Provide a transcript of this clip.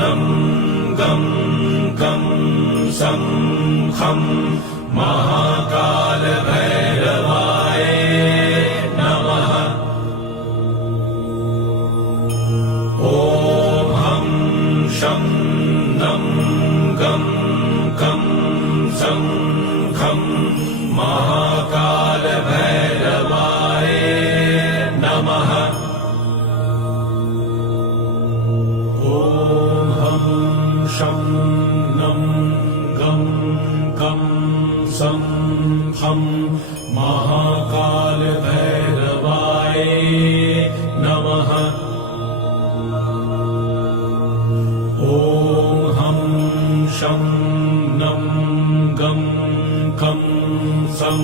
नं गं गं सं खं महाकालभैरवाय नमः। ॐ हं शं नं गं गं सं खं महाकालभैरवाय नमः। ॐ हं शं नं गं गं सं खं महाकालभैरवाय नमः। ॐ हं शं नं गं गं सं